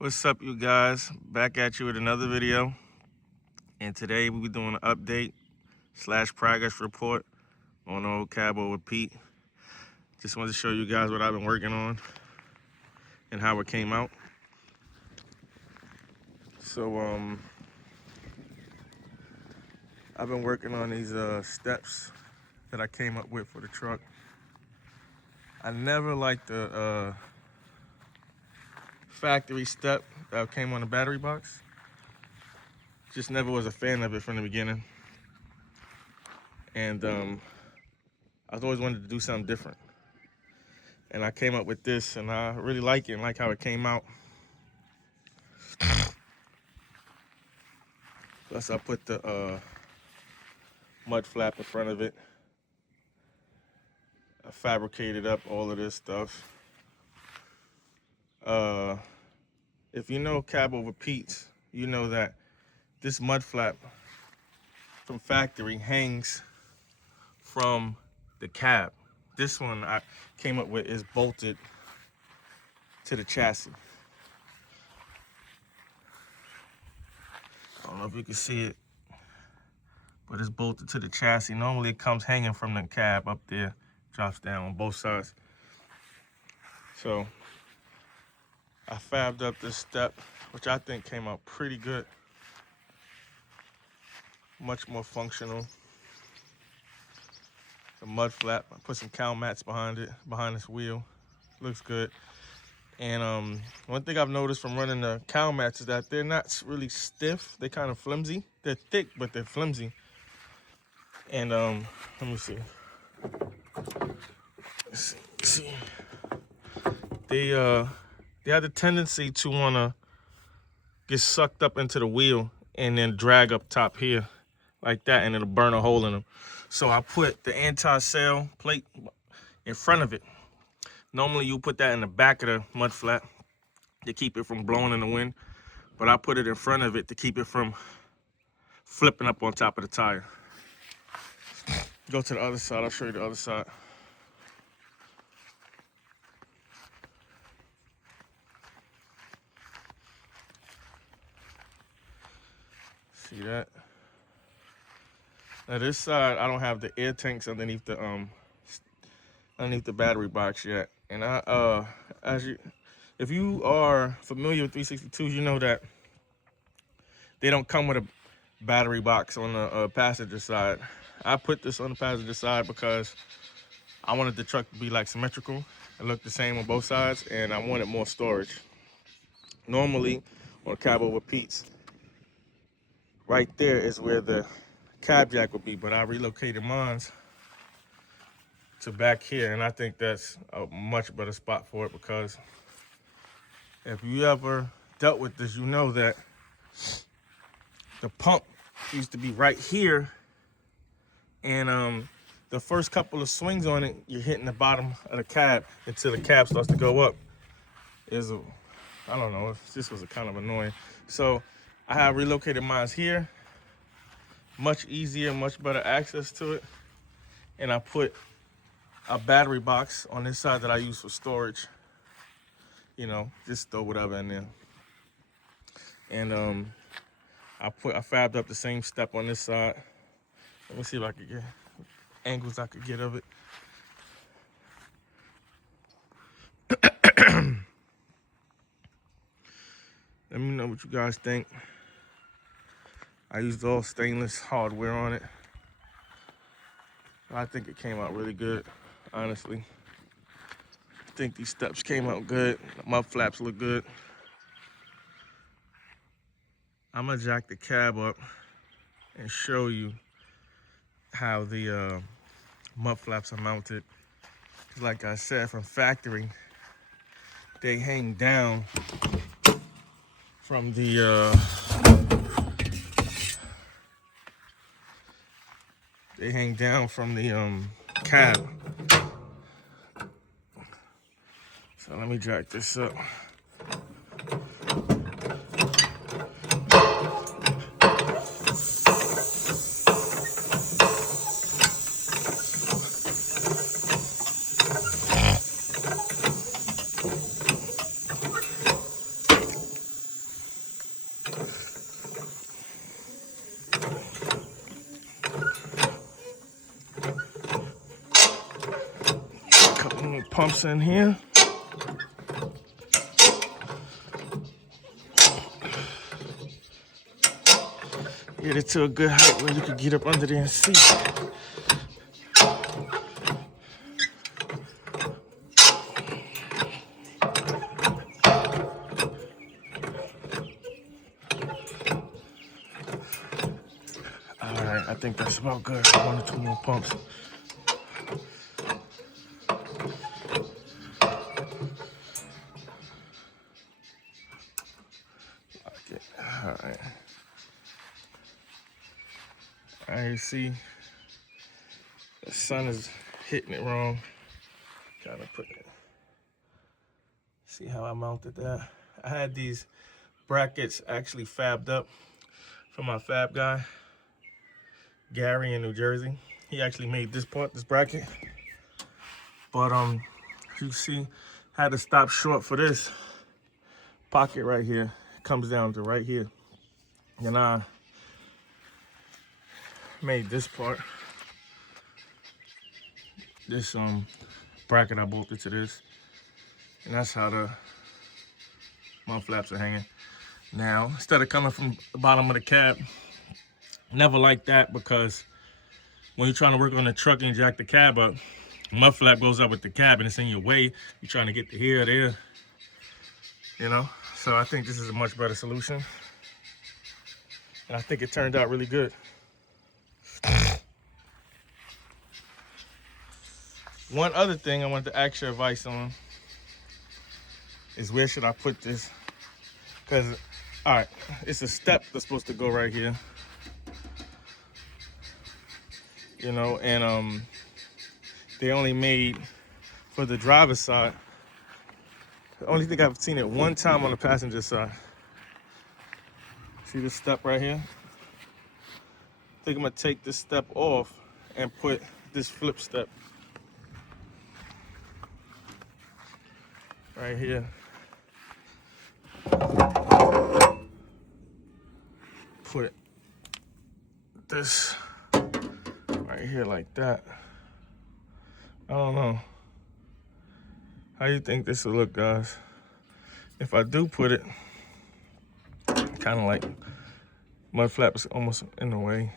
What's up, you guys? Back at you with another video. And today we'll be doing an update / progress report on old Cabo with Pete. Just wanted to show you guys what I've been working on and how it came out. So I've been working on these steps that I came up with for the truck. I never liked the factory step that came on the battery box. Just never was a fan of it from the beginning. And I've always wanted to do something different. And I came up with this, and I really like it and like how it came out. Plus I put the mud flap in front of it. I fabricated up all of this stuff. If you know Cab over Pete's, you know that this mud flap from factory hangs from the cab. This one I came up with is bolted to the chassis. I don't know if you can see it, but it's bolted to the chassis. Normally it comes hanging from the cab up there, drops down on both sides. So I fabbed up this step, which I think came out pretty good. Much more functional. The mud flap, I put some cow mats behind it, behind this wheel. Looks good. And one thing I've noticed from running the cow mats is that they're not really stiff. They're kind of flimsy. They're thick, but they're flimsy. And let me see. Let's see. They have the tendency to want to get sucked up into the wheel and then drag up top here like that, and it'll burn a hole in them. So I put the anti-sail plate in front of it. Normally you put that in the back of the mud flap to keep it from blowing in the wind, but I put it in front of it to keep it from flipping up on top of the tire. Go to the other side, I'll show you the other side. See that? Now this side, I don't have the air tanks underneath the battery box yet. And if you are familiar with 362s, you know that they don't come with a battery box on the passenger side. I put this on the passenger side because I wanted the truck to be like symmetrical. It looked the same on both sides, and I wanted more storage. Normally, on Cabo with Pete's, right there is where the cab jack would be, but I relocated mine to back here, and I think that's a much better spot for it, because if you ever dealt with this, you know that the pump used to be right here, and the first couple of swings on it, you're hitting the bottom of the cab until the cab starts to go up. I don't know, this was kind of annoying. So I have relocated mine here. Much easier, much better access to it. And I put a battery box on this side that I use for storage. You know, just throw whatever in there. And I fabbed up the same step on this side. Let me see if I could get angles I could get of it. Let me know what you guys think. I used all stainless hardware on it. I think it came out really good, honestly. I think these steps came out good. The mud flaps look good. I'm gonna jack the cab up and show you how the mud flaps are mounted. Like I said, from factory, they hang down from the cab. So let me jack this up. pumps in here. Get it to a good height where you can get up under there and see. All right, I think that's about good. 1 or 2 more pumps. Okay. All right. I see the sun is hitting it wrong. Gotta put it. See how I mounted that? I had these brackets actually fabbed up from my fab guy, Gary in New Jersey. He actually made this part, this bracket. But you see, had to stop short for this pocket right here. It comes down to right here. And I made this part. This bracket I bolted to this. And that's how the mud flaps are hanging. Now, instead of coming from the bottom of the cab, never like that, because when you're trying to work on the truck and jack the cab up, mud flap goes up with the cab and it's in your way. You're trying to get to here or there, you know? So I think this is a much better solution. And I think it turned out really good. One other thing I wanted to ask your advice on is, where should I put this? Because, all right, it's a step that's supposed to go right here. You know, and they only made for the driver's side. The only thing I've seen it one time on the passenger side. See this step right here? I think I'm gonna take this step off and put this flip step right here. Put this right here like that. I don't know. How you think this will look, guys? If I do put it, kind of like mud flap is almost in the way.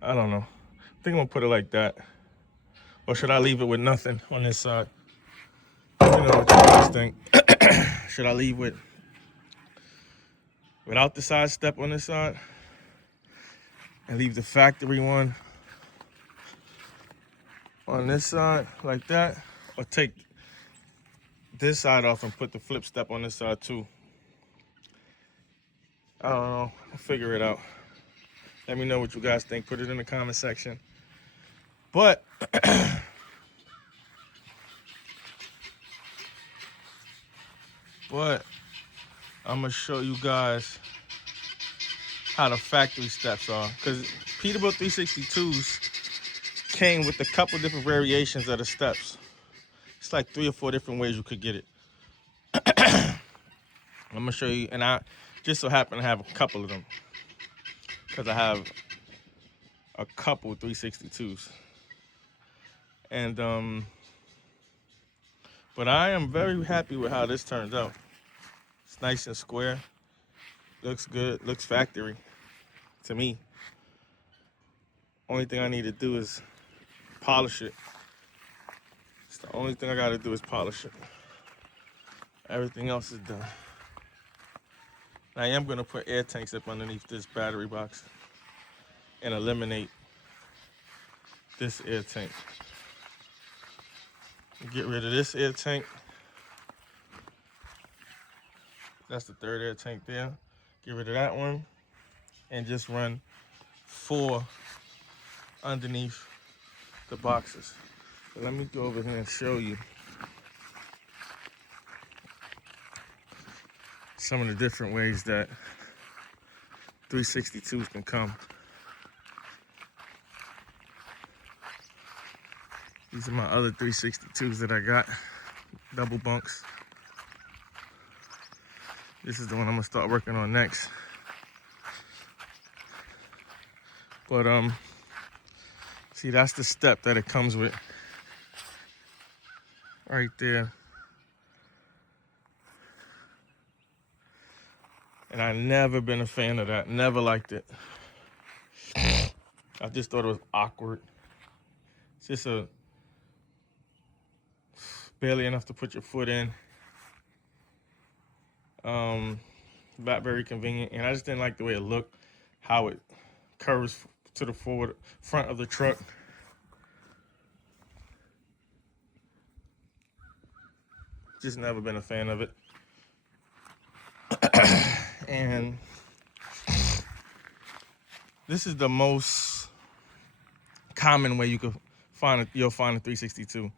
I don't know. I think I'm gonna put it like that. Or should I leave it with nothing on this side? You know what you guys think. Should I leave without the side step on this side and leave the factory one on this side like that? Or take this side off and put the flip step on this side too? I don't know. I'll figure it out. Let me know what you guys think. Put it in the comment section. But I'm gonna show you guys how the factory steps are, because Peterbilt 362s came with a couple different variations of the steps. It's like 3 or 4 different ways you could get it. I'm gonna show you, and I just so happen to have a couple of them, because I have a couple 362s. And but I am very happy with how this turns out. It's nice and square. Looks good. Looks factory to me. Only thing I need to do is polish it. It's the only thing I gotta do is polish it. Everything else is done. I am gonna put air tanks up underneath this battery box and eliminate this air tank. Get rid of this air tank. That's the 3rd air tank there. Get rid of that one and just run 4 underneath the boxes. So let me go over here and show you some of the different ways that 362s can come. These are my other 362s that I got, double bunks. This is the one I'm gonna start working on next. But see, that's the step that it comes with. right there. And I never been a fan of that. Never liked it. I just thought it was awkward. It's just barely enough to put your foot in. Not very convenient, and I just didn't like the way it looked, how it curves to the front of the truck. Just never been a fan of it. And this is the most common way you'll find a 362.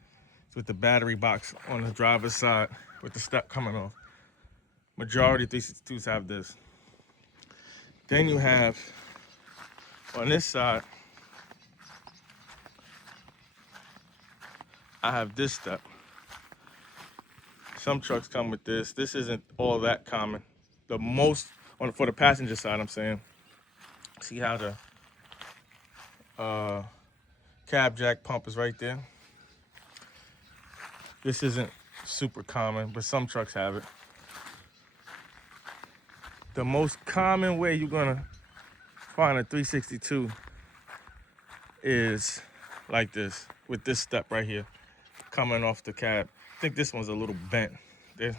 It's with the battery box on the driver's side with the step coming off. Majority of 362s have this. Then you have on this side, I have this step. Some trucks come with this. This isn't all that common. The most for the passenger side, I'm saying. See how the cab jack pump is right there. This isn't super common, but some trucks have it. The most common way you're gonna find a 362 is like this, with this step right here, coming off the cab. I think this one's a little bent. This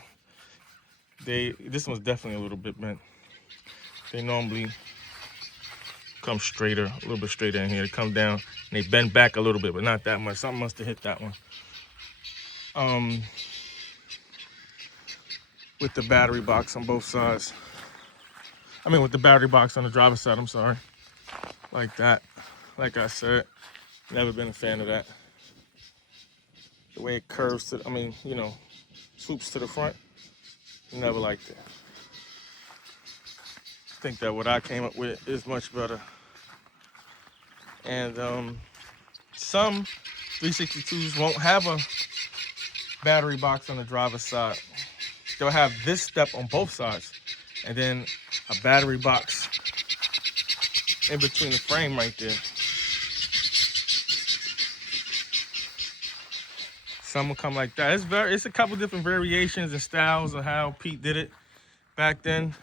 one's definitely a little bit bent. They normally come straighter, a little bit straighter in here. They come down and they bend back a little bit, but not that much. Something must have hit that one. With the battery box on both sides. I mean, with the battery box on the driver's side, I'm sorry. Like that. Like I said, never been a fan of that. The way it curves to, swoops to the front, never liked it. I think that what I came up with is much better. And some 362s won't have a battery box on the driver's side. They'll have this step on both sides, and then a battery box in between the frame right there. Some will come like that. It's a couple different variations and styles of how Pete did it back then.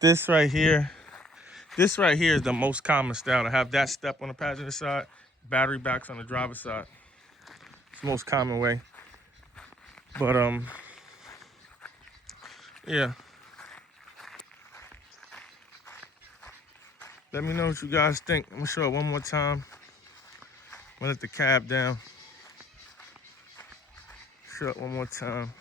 This right here is the most common style, to have that step on the passenger side, battery box on the driver's side. It's the most common way. But yeah. Let me know what you guys think. I'm gonna show it one more time. I'm gonna let the cab down. Show it one more time.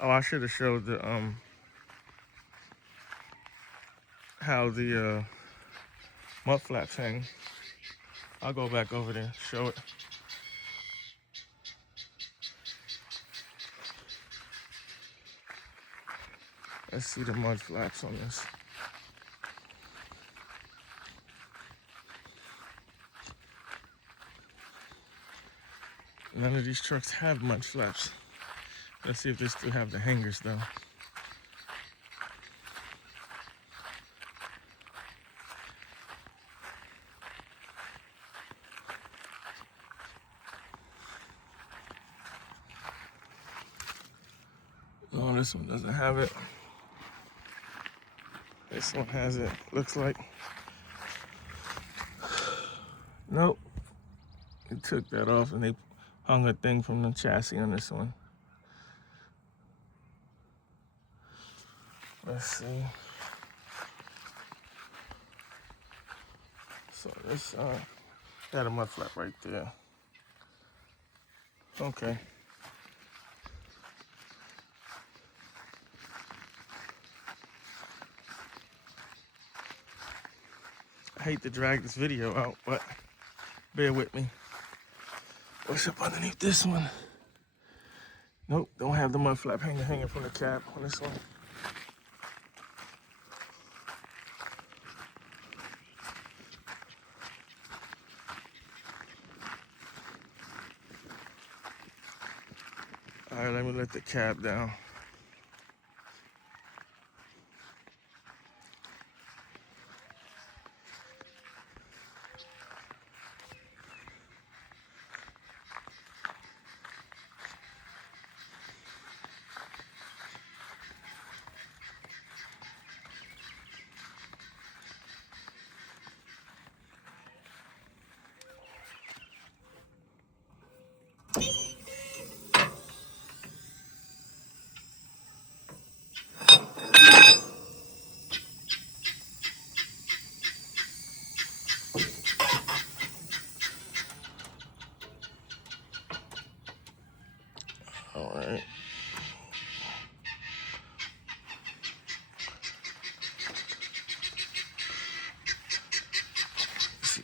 Oh, I should have showed the how the mud flaps hang. I'll go back over there, show it. Let's see the mud flaps on this. None of these trucks have mud flaps. Let's see if they still have the hangers though. No, this one doesn't have it. This one has it, looks like. Nope. They took that off and they hung a thing from the chassis on this one. Let's see. So this got a mud flap right there. Okay. I hate to drag this video out, but bear with me. What's up underneath this one? Nope, don't have the mud flap hanging from the cab on this one. All right, let me let the cab down.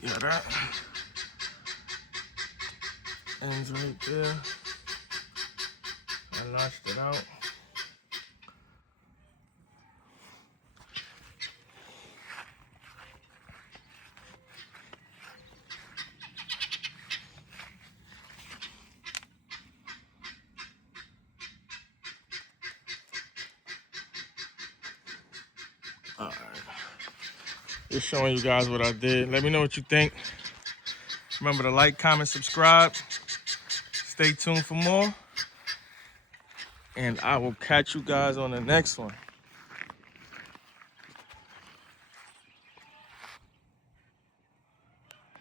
Yeah, that ends right there. I notched it out. All right. Just showing you guys what I did. Let me know what you think. Remember to like, comment, subscribe. Stay tuned for more. And I will catch you guys on the next one.